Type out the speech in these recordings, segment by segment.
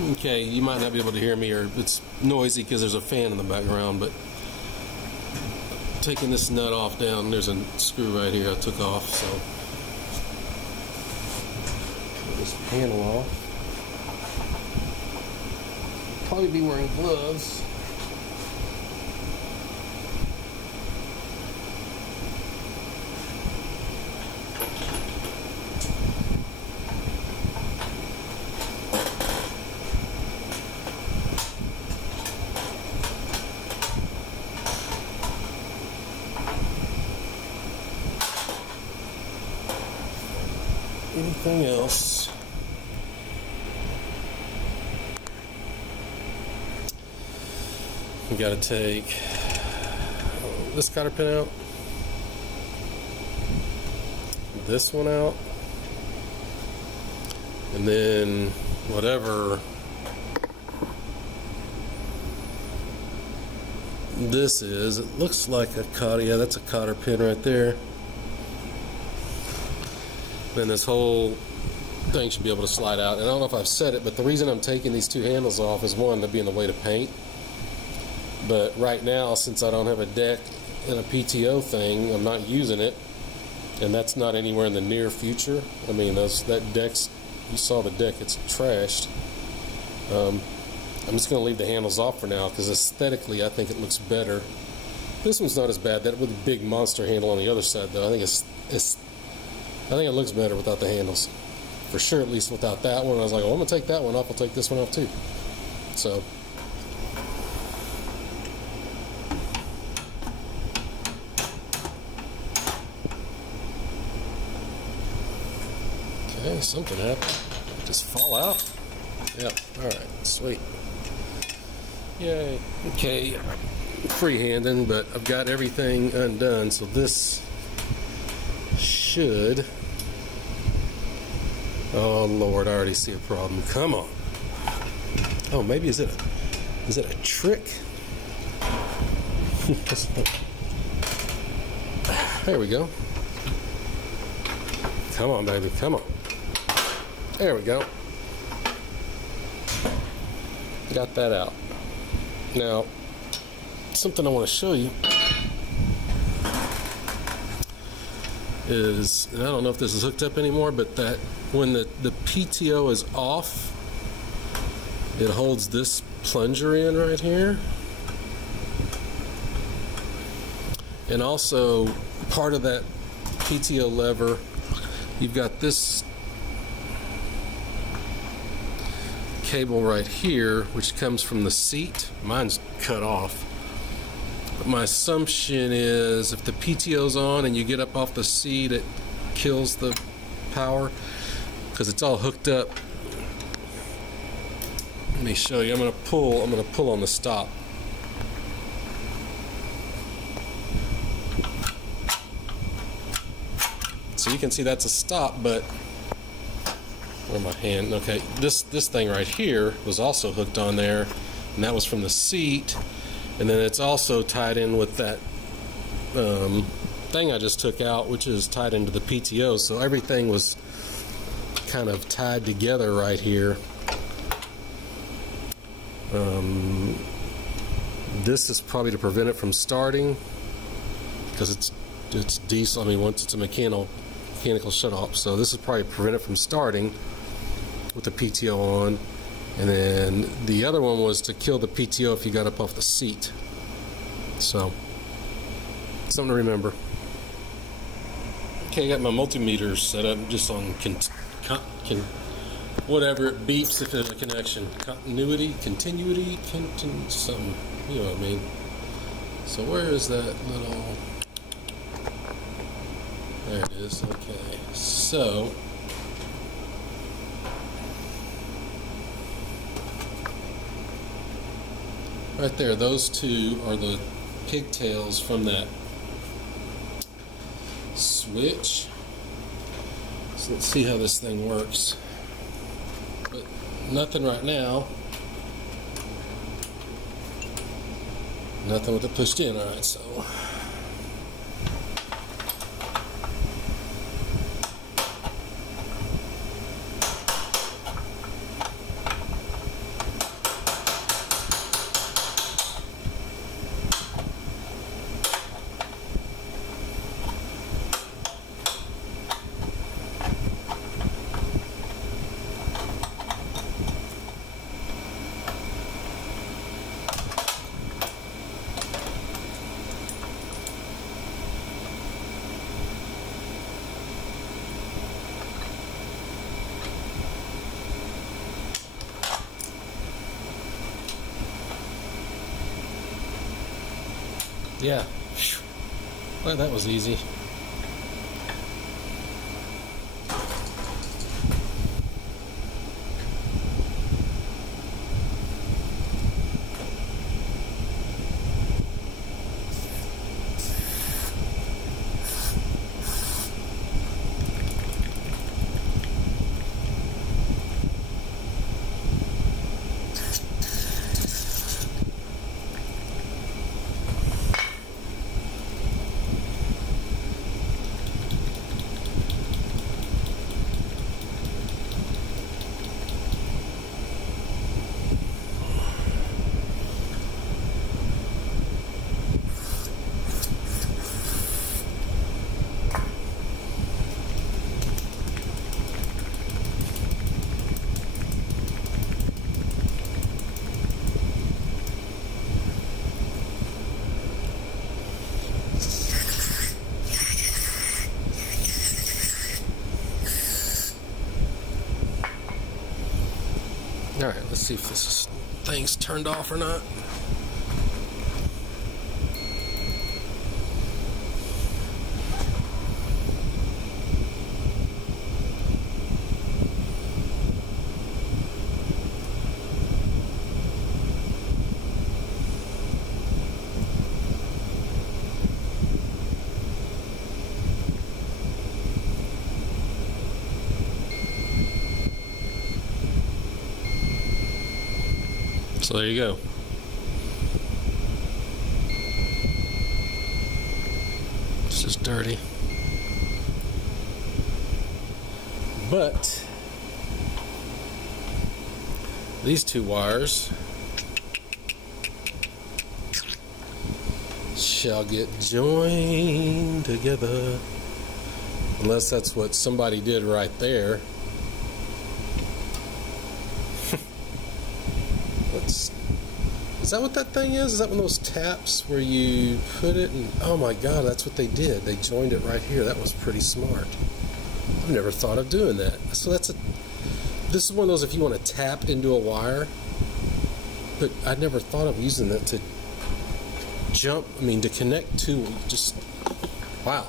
Okay, you might not be able to hear me, or it's noisy because there's a fan in the background, but taking this nut off down, there's a screw right here I took off, so get this panel off. Probably be wearing gloves. Anything else? We got to take this cotter pin out, this one out, and then whatever this is, it looks like a cotter. Yeah, that's a cotter pin right there. Then this whole thing should be able to slide out. And I don't know if I've said it, but the reason I'm taking these two handles off is, one, to be in the way to paint. But right now, since I don't have a deck and a PTO thing, I'm not using it, and that's not anywhere in the near future. I mean, that deck's, you saw the deck, it's trashed. I'm just going to leave the handles off for now because aesthetically I think it looks better. This one's not as bad. That with the big monster handle on the other side, though, I think it looks better without the handles. For sure, at least without that one. I was like, well, I'm going to take that one off. I'll take this one off too. So, okay, something happened. Just fall out? Yep, alright, sweet. Yay. Okay, freehanding, but I've got everything undone, so this should... Oh Lord, I already see a problem. Come on. Oh, maybe is it a trick? There we go. Come on, baby, come on. There we go. Got that out. Now, something I want to show you is, and I don't know if this is hooked up anymore, but that when the PTO is off, it holds this plunger in right here. And also, part of that PTO lever, you've got this cable right here, which comes from the seat. Mine's cut off. But my assumption is if the PTO's on and you get up off the seat, it kills the power because it's all hooked up. Let me show you. I'm gonna pull on the stop. So you can see that's a stop, but where my hand? Okay, this thing right here was also hooked on there, and that was from the seat. And then it's also tied in with that thing I just took out, which is tied into the PTO. So everything was kind of tied together right here. This is probably to prevent it from starting because it's diesel. I mean, once it's a mechanical shut off. So this is probably to prevent it from starting with the PTO on. And then the other one was to kill the PTO if you got up off the seat. So, something to remember. Okay, I got my multimeter set up just on whatever it beeps if there's a connection. Continuity, something. You know what I mean. So where is that little... There it is, okay. So... right there, those two are the pigtails from that switch. So let's see how this thing works. But nothing right now. Nothing with it pushed in. Alright, so Yeah. Well, that was easy. Alright, let's see if this thing's turned off or not. So there you go. It's just dirty. But these two wires shall get joined together. Unless that's what somebody did right there. Is that what that thing is? Is that one of those taps where you put it and, oh my god, that's what they did. They joined it right here. That was pretty smart. I've never thought of doing that. So this is one of those if you want to tap into a wire, but I'd never thought of using that to to connect to, just, wow.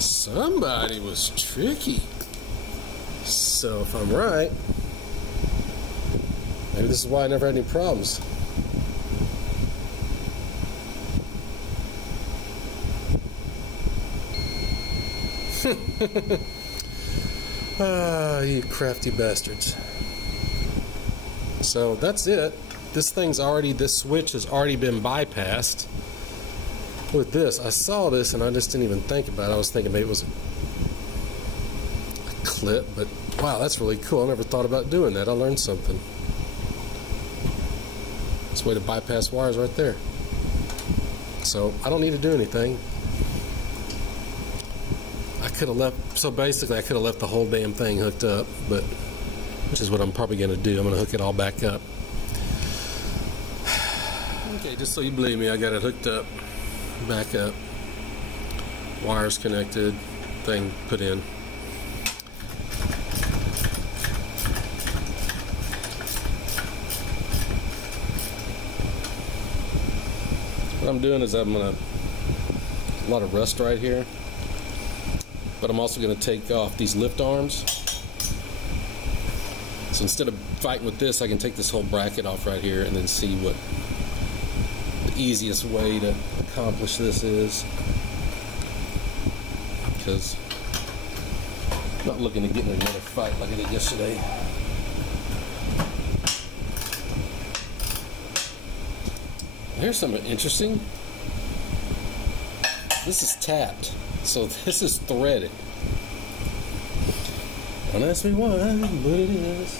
Somebody was tricky. So if I'm right, maybe this is why I never had any problems. Ah, you crafty bastards. So that's it. This switch has already been bypassed. With this, I saw this and I just didn't even think about it. I was thinking maybe it was a clip, but wow, that's really cool. I never thought about doing that. I learned something. It's a way to bypass wires right there. So I don't need to do anything. So basically I could have left the whole damn thing hooked up, but which is what I'm probably going to do. I'm going to hook it all back up. Okay, just so you believe me, I got it hooked up, back up, wires connected, thing put in. What I'm doing is a lot of rust right here. But I'm also going to take off these lift arms. So instead of fighting with this, I can take this whole bracket off right here and then see what the easiest way to accomplish this is. Because I'm not looking to get in another fight like I did yesterday. Here's something interesting. This is tapped. So this is threaded. Don't ask me why, but it is.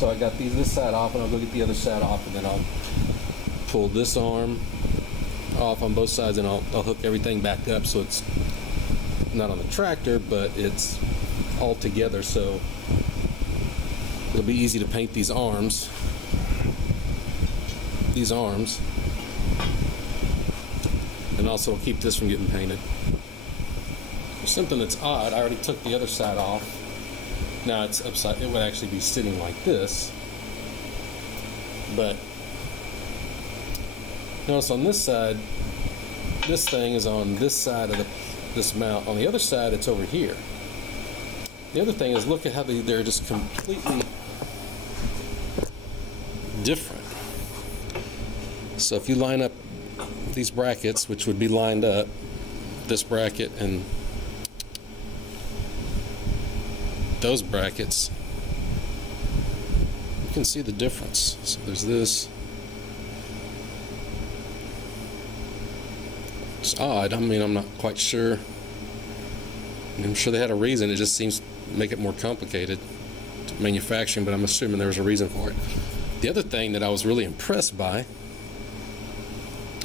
So I got this side off, and I'll go get the other side off, and then I'll pull this arm off on both sides, and I'll hook everything back up so it's not on the tractor, but it's all together, so it'll be easy to paint these arms. And also keep this from getting painted. Something that's odd, I already took the other side off. Now it's upside, it would actually be sitting like this. But notice on this side, this thing is on this side of this mount. On the other side, it's over here. The other thing is, look at how they're just completely different. So if you line up these brackets, which would be lined up, this bracket and those brackets, you can see the difference. So there's this. It's odd. I mean, I'm not quite sure. I'm sure they had a reason. It just seems to make it more complicated to manufacturing, but I'm assuming there was a reason for it. The other thing that I was really impressed by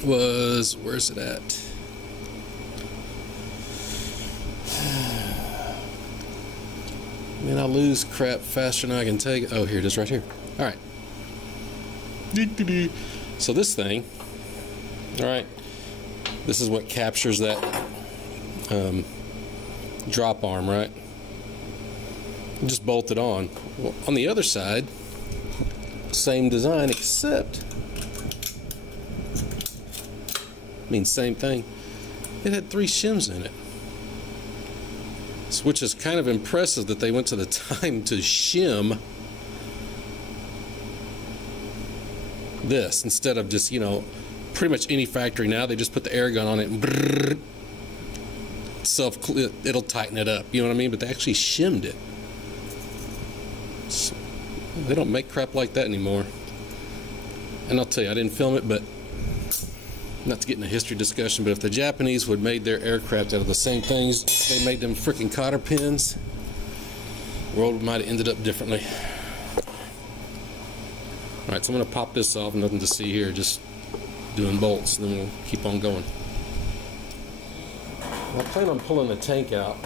was, where's it at? Man, I lose crap faster than I can take it. Oh, here it is right here. All right. So this thing, all right, this is what captures that drop arm, right? You just bolt it on. Well, on the other side, same design, except, I mean, same thing. It had 3 shims in it. Which is kind of impressive that they went to the time to shim this instead of just, you know, pretty much any factory now, they just put the air gun on it and brrr, it'll tighten it up, you know what I mean? But they actually shimmed it. So they don't make crap like that anymore. And I'll tell you, I didn't film it, but not to get in a history discussion, but if the Japanese would have made their aircraft out of the same things they made them freaking cotter pins, the world might have ended up differently. Alright, so I'm going to pop this off. Nothing to see here, just doing bolts, and then we'll keep on going. I plan on pulling the tank out.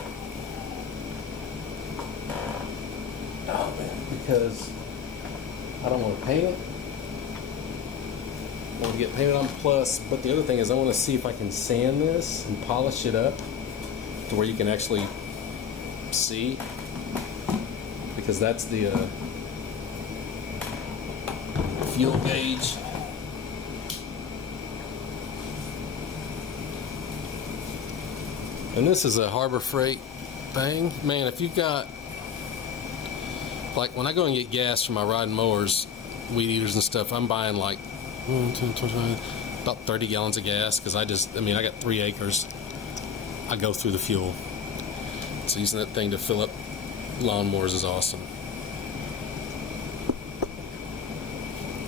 Oh man, because I don't want to paint it. I want to get painted on, plus, but the other thing is I want to see if I can sand this and polish it up to where you can actually see, because that's the fuel gauge. And this is a Harbor Freight thing. Man, if you've got, like when I go and get gas for my riding mowers, weed eaters and stuff, I'm buying like about 30 gallons of gas, because I got 3 acres. I go through the fuel. So using that thing to fill up lawnmowers is awesome.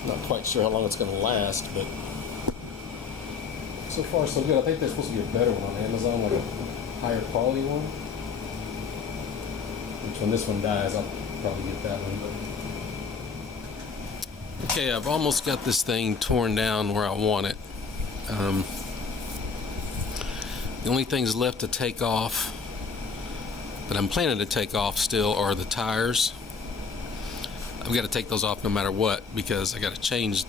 Not quite sure how long it's going to last, but so far so good. I think there's supposed to be a better one on Amazon, like a higher quality one. Which when this one dies, I'll probably get that one. But okay, I've almost got this thing torn down where I want it. The only things left to take off that I'm planning to take off still are the tires. I've got to take those off no matter what, because I got to change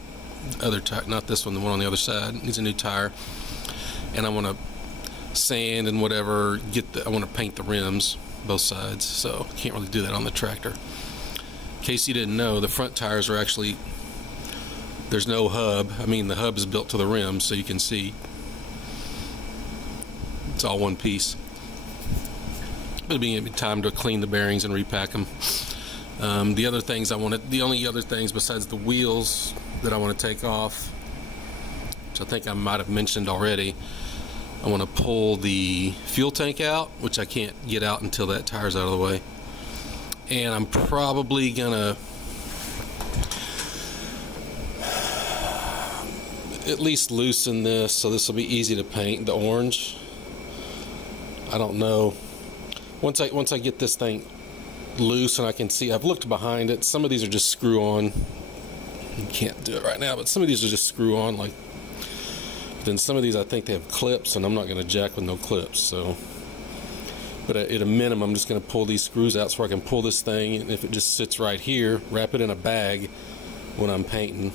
the other tire, not this one, the one on the other side. It needs a new tire. And I want to sand and whatever, I want to paint the rims, both sides, so can't really do that on the tractor. In case you didn't know, the front tires are actually, there's no hub. I mean, the hub is built to the rim, so you can see it's all one piece. It'll be time to clean the bearings and repack them. The other things the only other things besides the wheels that I want to take off, which I think I might have mentioned already, I want to pull the fuel tank out, which I can't get out until that tire's out of the way. And I'm probably gonna at least loosen this, so this will be easy to paint, the orange. I don't know. Once I get this thing loose, and I can see, I've looked behind it. Some of these are just screw on. You can't do it right now, but some of these are just screw on. Like, then some of these I think they have clips, and I'm not going to jack with no clips. So, but at a minimum, I'm just going to pull these screws out so I can pull this thing, and if it just sits right here, wrap it in a bag when I'm painting.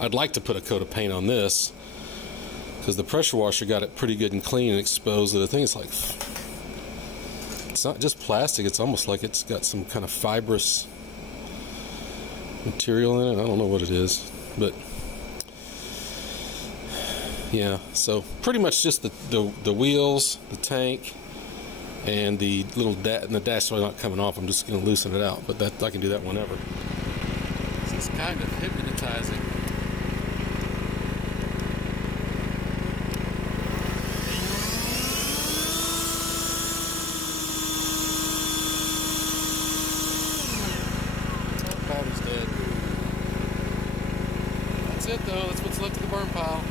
I'd like to put a coat of paint on this because the pressure washer got it pretty good and clean and exposed. The thing is like, it's not just plastic, it's almost like it's got some kind of fibrous material in it. I don't know what it is, but yeah, so pretty much just the wheels, the tank, and the little and the dash is not coming off. I'm just going to loosen it out, but that I can do that whenever. It's kind of hypnotizing. Battery's dead. That's it though. That's what's left of the burn pile.